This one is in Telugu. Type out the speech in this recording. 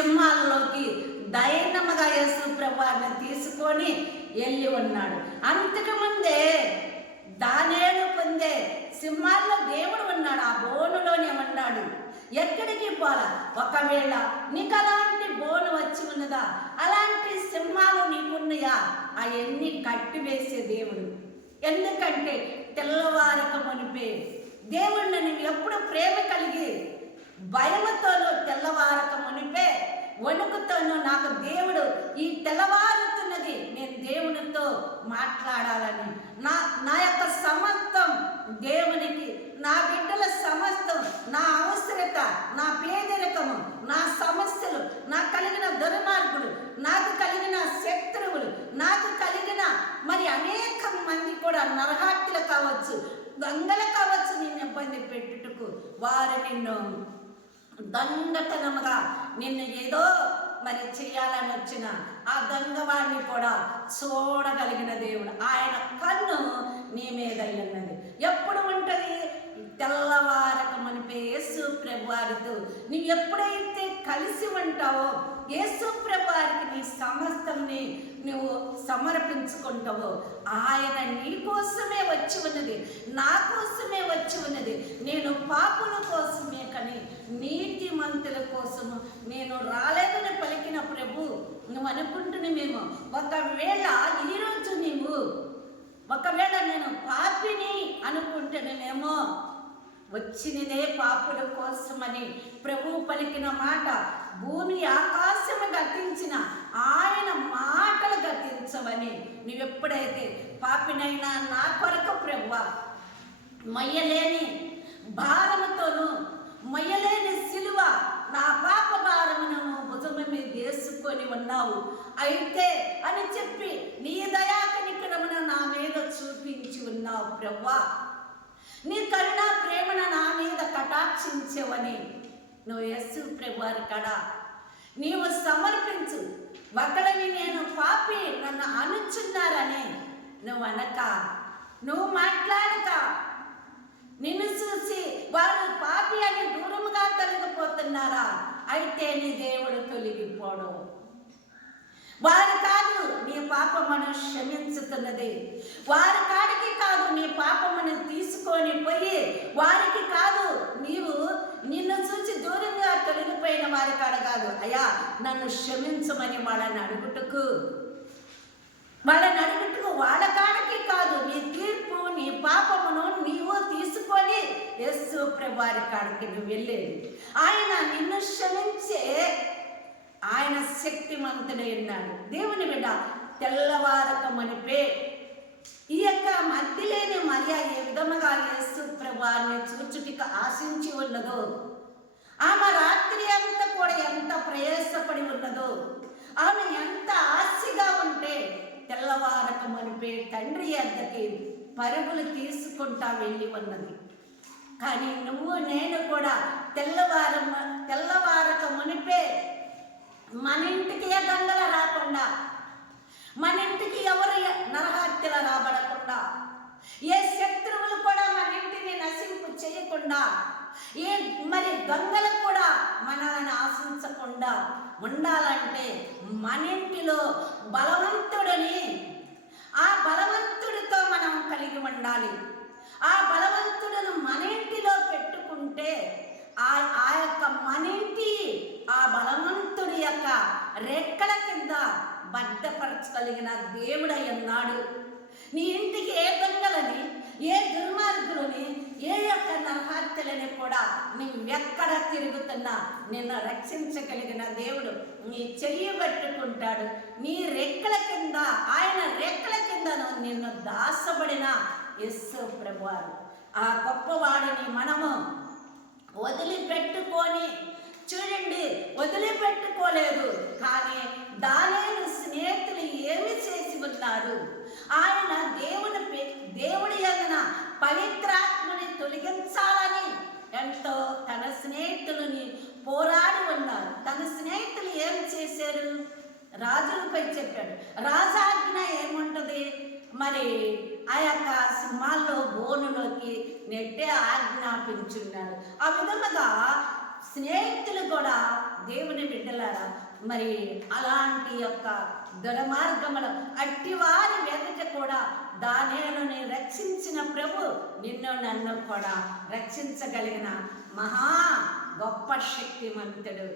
సింహాల్లోకి దైనముగా యేసు ప్రభువారిని తీసుకొని వెళ్ళి ఉన్నాడు. అంతకుముందే దానియేలు పొందే సింహాల్లో దేవుడు ఉన్నాడు, ఆ బోనులోనే ఉన్నాడు, ఎక్కడికి పోలా. ఒకవేళ నీకు అలాంటి బోను వచ్చి ఉన్నదా, అలాంటి సింహాలు నీకున్నాయా, అవన్నీ కట్టివేసే దేవుడు. ఎందుకంటే తెల్లవారక మునిపే దేవుడిని నువ్వు ఎప్పుడు ప్రేమ కలిగి భయముతోనూ తెల్లవారక మునిపే వణుకుతోనూ నాకు దేవుడు ఈ తెల్లవారుతున్నది, నేను దేవునితో మాట్లాడాలని, నా యొక్క సమస్తం దేవునికి, నా బిడ్డల సమస్తం, నా అవసరత, నా పేదరికము, నా సమస్యలు, నాకు కలిగిన దుర్మార్గులు, నాకు కలిగిన శత్రువులు, నాకు కలిగిన మరి అనేక మంది కూడా నరహత్యలు కావచ్చు, దొంగలు కావచ్చు, నిన్ను ఇబ్బంది పెట్టుటకు వారు నిన్ను దొంగతనముగా నిన్ను ఏదో మరి చేయాలని వచ్చిన ఆ దొంగవాడిని కూడా చూడగలిగిన దేవుడు. ఆయన కన్ను నీ మీద ఉన్నది. ఎప్పుడు ఉంటుంది? తెల్లవారక మునిపే యేసు ప్రభువారితో నీవు ఎప్పుడైతే కలిసి ఉంటావో, యేసు ప్రభువారికి నీ సమస్తంని నువ్వు సమర్పించుకుంటావో, ఆయన నీ కోసమే వచ్చి ఉన్నది, నా కోసమే వచ్చి ఉన్నది. నేను పాపుల కోసమే కానీ నీతిమంతుల కోసము నేను రాలేదని పలికిన ప్రభు నువ్వు అనుకుంటున్నామేమో. ఒకవేళ నేను పాపిని అనుకుంటున్నానేమో, వచ్చినదే పాపుల కోసమని ప్రభు పలికిన మాట. భూమి ఆకాశము గతించిన ఆయన మాటలు గతించవని నువ్వెప్పుడైతే పాపినైనా నా కొరకు ప్రభువా మొయ్యలేని భారముతోనూ మొయ్యలేని సిలువ నా పాప భారమును భుజము మీద వేసుకొని ఉన్నావు అయితే అని చెప్పి నీ దయా కనికరమును నా మీద చూపించి ఉన్నావు ప్రభువా, నీ కరుణా ప్రేమను నా మీద కటాక్షించవని నువ్వు యేసు ప్రభువారి కాడ నీవు సమర్పించు. ఒకళ్ళని నేను పాపి నన్ను అనుచున్నారని నువ్వు అనక, నువ్వు మాట్లాడక, నిన్ను చూసి వారు పాపి అని దూరముగా తొలగిపోతున్నారా, అయితే నీ దేవుడు తొలగిపోడు. వారి కాదు నీ పాపమును క్షమించుతున్నది, వారి కాడికి కాదు నీ పాపమును తీసుకొని పోయి, వారికి కాదు నిన్ను చూసి దూరంగా తొలగిపోయిన వారి కాడ కాదు, అయ్యా నన్ను క్షమించమని వాళ్ళని అడుగుటకు వాళ్ళ కాడికి కాదు, నీ తీర్పు నీ పాపమును నీవు తీసుకొని యేసు ప్రభువారి కాడికి నువ్వు వెళ్ళేది. ఆయన నిన్ను క్షమించే ఆయన శక్తిమంతుడై ఉన్నాడు. దేవుని బిడ్డ, తెల్లవారక మునిపే ఈ యొక్క మధ్య లేని మరియ ఏ విధముగా యేసు ప్రభువారిని చూచుటికి ఆశించి ఉన్నదో, ఆమె రాత్రి అంతా కూడా ఎంత ప్రయాసపడి ఉన్నదో, ఆమె ఎంత ఆశగా ఉంటే తెల్లవారక మునిపే తండ్రి వద్దకి పరుగులు తీసుకుంటా వెళ్ళి ఉన్నది. కానీ నువ్వు నేను కూడా తెల్లవారక మునిపే మన ఇంటికి ఏ దొంగలు రాకుండా, మన ఇంటికి ఎవరు నరహత్యలు రాబడకుండా, ఏ శత్రువులు కూడా మన ఇంటిని నశింపు చేయకుండా, ఏ మరి దొంగలు కూడా మనల్ని ఆశించకుండా ఉండాలంటే మన ఇంటిలో బలవంతుడిని, ఆ బలవంతుడితో మనం కలిగి ఉండాలి. ఆ బలవంతుడిని మన ఇంటిలో పెట్టుకుంటే ఆ యొక్క మన ఇంటి ఆ బలవంతుడి యొక్క రెక్కల కింద భద్రపరచగలిగిన దేవుడై ఉన్నాడు. నీ ఇంటికి ఏ దొంగలని, ఏ దుర్మార్గులని, ఏ యొక్క నరహత్యలని కూడా నువ్వెక్కడ తిరుగుతున్నా నిన్ను రక్షించగలిగిన దేవుడు నీ చెయ్యి పట్టుకుంటాడు. నీ రెక్కల కింద, ఆయన రెక్కల కింద నిన్ను దాసబడిన యేసు ప్రభువారు, ఆ గొప్పవాడిని మనము వదిలిపెట్టుకొని చూడండి, వదిలిపెట్టుకోలేదు. కానీ దానియేలు స్నేహితులు ఏమి చేసి ఉన్నారు? ఆయన దేవుడి యందున పవిత్రాత్మని తొలగించాలని ఎంతో తన స్నేహితులని పోరాడి ఉన్నారు. తన స్నేహితులు ఏం చేశారు? రాజులపై చెప్పాడు. రాజాజ్ఞ ఏముంటుంది? మరి ఆ యొక్క సింహాల్లో బోనులోకి నెట్టే ఆజ్ఞాపించున్నాడు. ఆ విధముగా స్నేహితులు కూడా దేవుని బిడ్డలారా మరి అలాంటి యొక్క దుర్మార్గములు అట్టివారి వెదట కూడా దానియేలుని రక్షించిన ప్రభు నిన్ను నన్ను కూడా రక్షించగలిగిన మహా గొప్ప శక్తిమంతుడు.